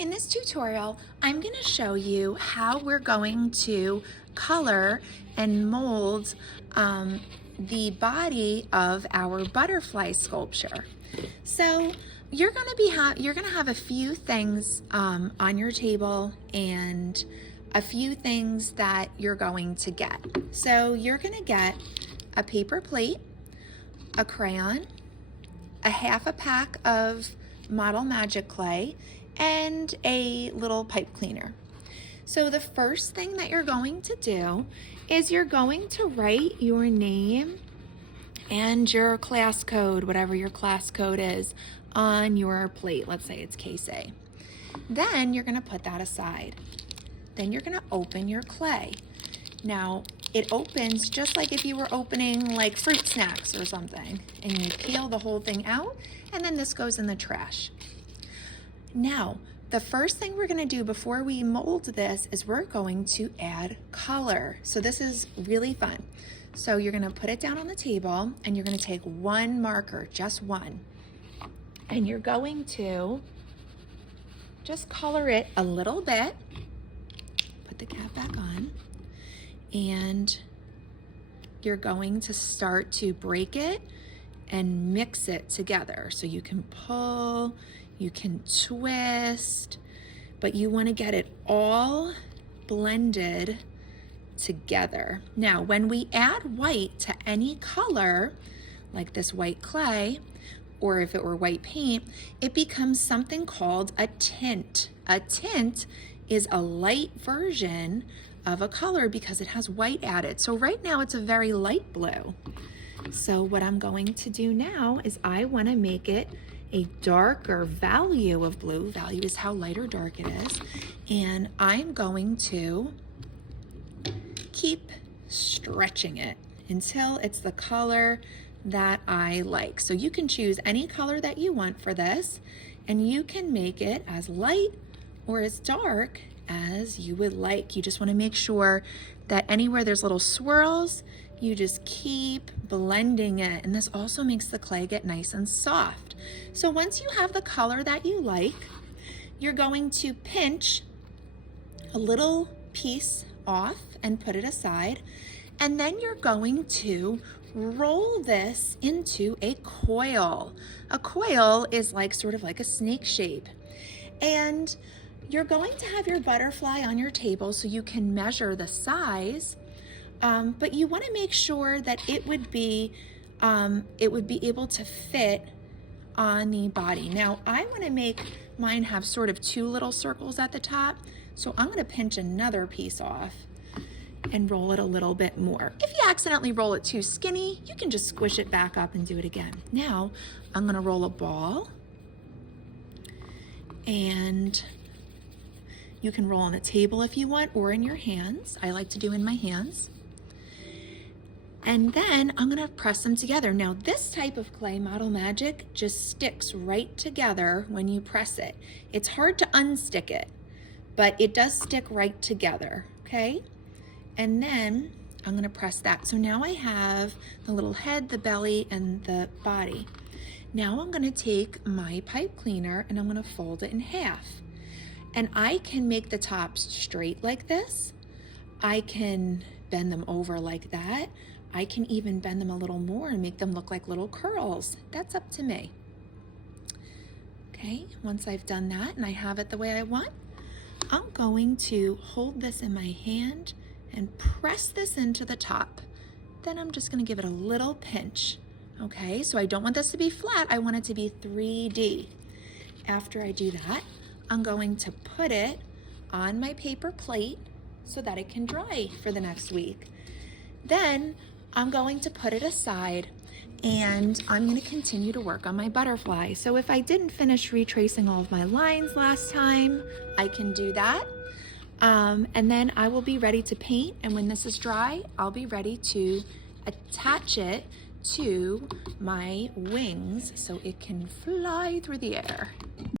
In this tutorial, I'm going to show you how we're going to color and mold the body of our butterfly sculpture. So you're going to have a few things on your table and a few things that you're going to get. So you're going to get a paper plate, a crayon, a half a pack of Model Magic clay, and a little pipe cleaner. So the first thing that you're going to do is you're going to write your name and your class code, whatever your class code is, on your plate. Let's say it's Case A. Then you're going to put that aside. Then you're going to open your clay. Now, it opens just like if you were opening like fruit snacks or something, and you peel the whole thing out, and then this goes in the trash. Now, the first thing we're going to do before we mold this is we're going to add color. So this is really fun. So you're going to put it down on the table, and you're going to take one marker, just one, and you're going to just color it a little bit. Put the cap back on, and you're going to start to break it and mix it together. So you can pull, you can twist, but you want to get it all blended together. Now, when we add white to any color, like this white clay, or if it were white paint, it becomes something called a tint. A tint is a light version of a color because it has white added. So right now it's a very light blue. So what I'm going to do now is I want to make it a darker value of blue. Value is how light or dark it is. And I'm going to keep stretching it until it's the color that I like. So you can choose any color that you want for this, and you can make it as light or as dark as you would like. You just want to make sure that anywhere there's little swirls, you just keep blending it. And this also makes the clay get nice and soft. So once you have the color that you like, you're going to pinch a little piece off and put it aside. And then you're going to roll this into a coil. A coil is like sort of like a snake shape. And you're going to have your butterfly on your table so you can measure the size, but you want to make sure that it would be able to fit on the body. Now, I want to make mine have sort of two little circles at the top, so I'm going to pinch another piece off and roll it a little bit more. If you accidentally roll it too skinny, you can just squish it back up and do it again. Now, I'm going to roll a ball, and you can roll on the table if you want, or in your hands. I like to do in my hands. And then I'm gonna press them together. Now, this type of clay, Model Magic, just sticks right together when you press it. It's hard to unstick it, but it does stick right together, okay? And then I'm gonna press that. So now I have the little head, the belly, and the body. Now I'm gonna take my pipe cleaner and I'm gonna fold it in half. And I can make the tops straight like this. I can bend them over like that. I can even bend them a little more and make them look like little curls. That's up to me. Okay, once I've done that and I have it the way I want, I'm going to hold this in my hand and press this into the top. Then I'm just gonna give it a little pinch. Okay, so I don't want this to be flat, I want it to be 3D. After I do that, I'm going to put it on my paper plate so that it can dry for the next week. Then I'm going to put it aside and I'm going to continue to work on my butterfly. So if I didn't finish retracing all of my lines last time, I can do that. And then I will be ready to paint, and when this is dry, I'll be ready to attach it to my wings so it can fly through the air.